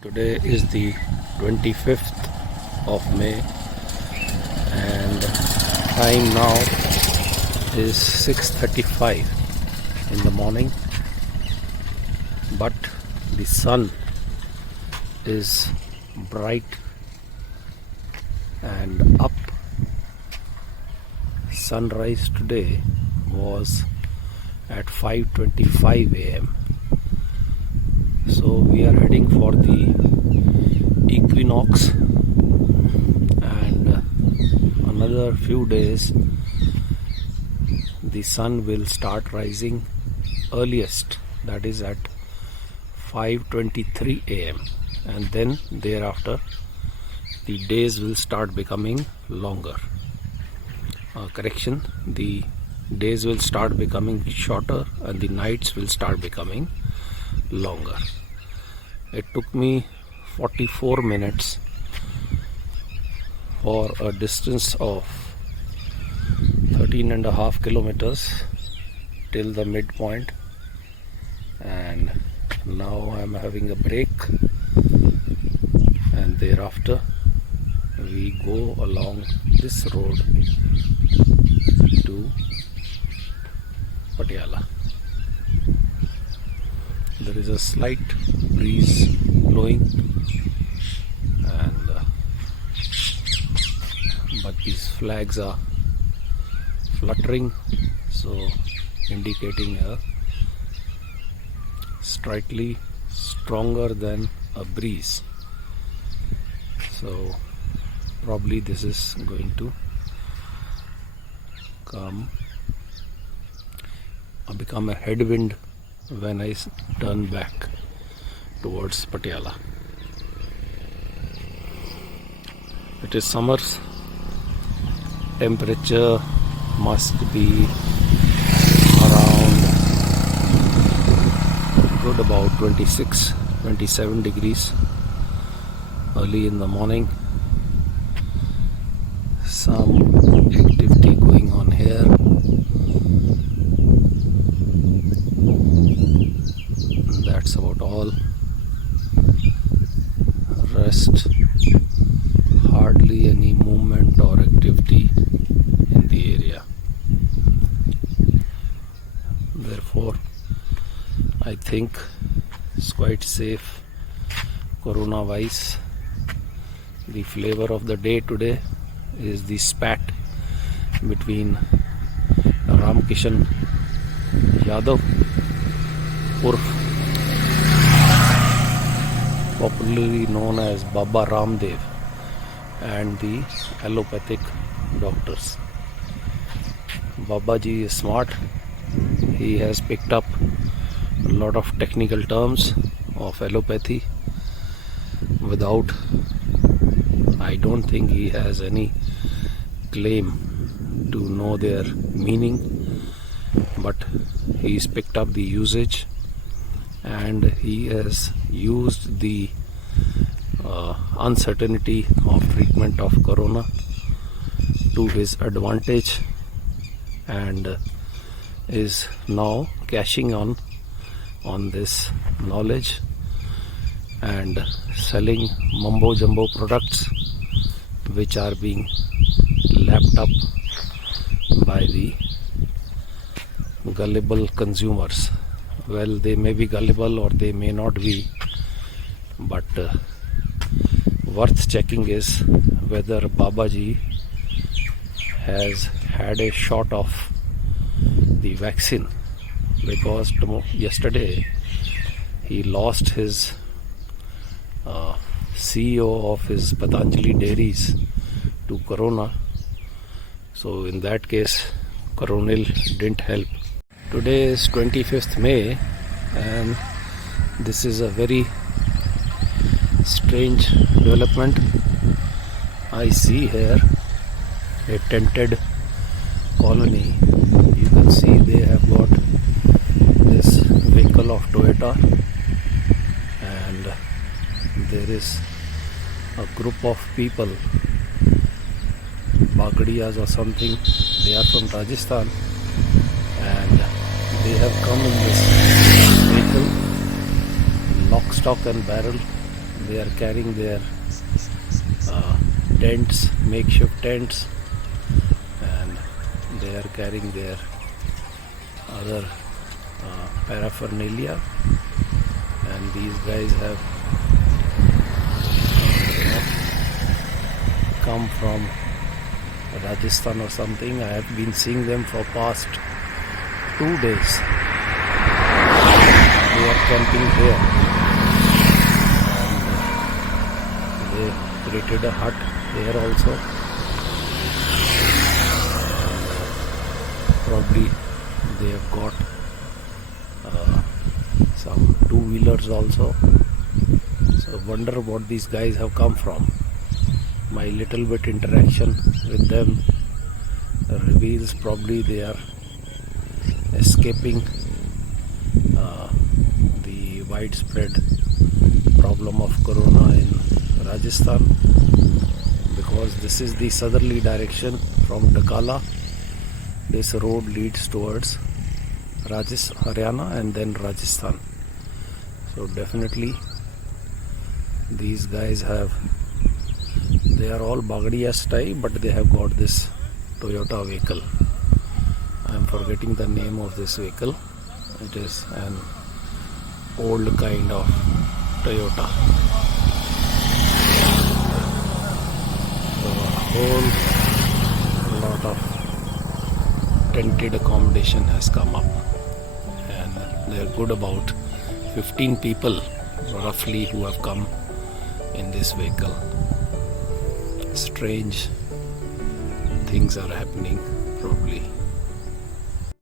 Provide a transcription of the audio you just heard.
Today is the 25th of May and time now is 6:35 in the morning, but the sun is bright and up. Sunrise today was at 5:25 a.m. So we are heading for the equinox, and another few days the sun will start rising earliest, that is at 5:23 a.m. and then thereafter the days will start becoming longer. The days will start becoming shorter and the nights will start becoming longer. It took me 44 minutes for a distance of 13.5 kilometers till the midpoint, and now I am having a break, and thereafter we go along this road to Patiala. There is a slight breeze blowing, and but these flags are fluttering, so indicating a slightly stronger than a breeze. So probably this is going to become a headwind when I turn back towards Patiala. It is summers. Temperature must be around good about 26-27 degrees early in the morning. Some activity going on here. That's about all. Rest, hardly any movement or activity in the area. Therefore, I think it's quite safe corona-wise. The flavor of the day today is the spat between Ramkishan Yadav, popularly known as Baba Ramdev, and the allopathic doctors. Babaji is smart. He has picked up a lot of technical terms of allopathy without, I don't think he has any claim to know their meaning, but he's picked up the usage and he has used the uncertainty of treatment of corona to his advantage, and is now cashing on this knowledge and selling mumbo jumbo products which are being lapped up by the gullible consumers. Well, they may be gullible or they may not be, but worth checking is whether Babaji has had a shot of the vaccine, because yesterday he lost his CEO of his Patanjali dairies to corona. So in that case, Coronil didn't help. Today is 25th May and this is a very strange development. I see here a tented colony. You can see they have got this vehicle of Toyota, and there is a group of people, Bagdiyas or something. They are from Rajasthan and they have come in this vehicle, lock, stock and barrel. they are carrying their tents, makeshift tents, and they are carrying their other paraphernalia, and these guys have come from Rajasthan or something. I have been seeing them for past 2 days. They are camping here. And they created a hut here also. Probably they have got some two-wheelers also. So wonder what these guys have come from. My little bit interaction with them reveals probably they are escaping the widespread problem of corona in Rajasthan, because this is the southerly direction from Dakala. This road leads towards Haryana and then Rajasthan. So definitely these guys they are all Bagadiya type, but they have got this Toyota vehicle. I am forgetting the name of this vehicle. It is an old kind of Toyota. So a whole lot of tented accommodation has come up, and there are good about 15 people roughly who have come in this vehicle. Strange things are happening probably.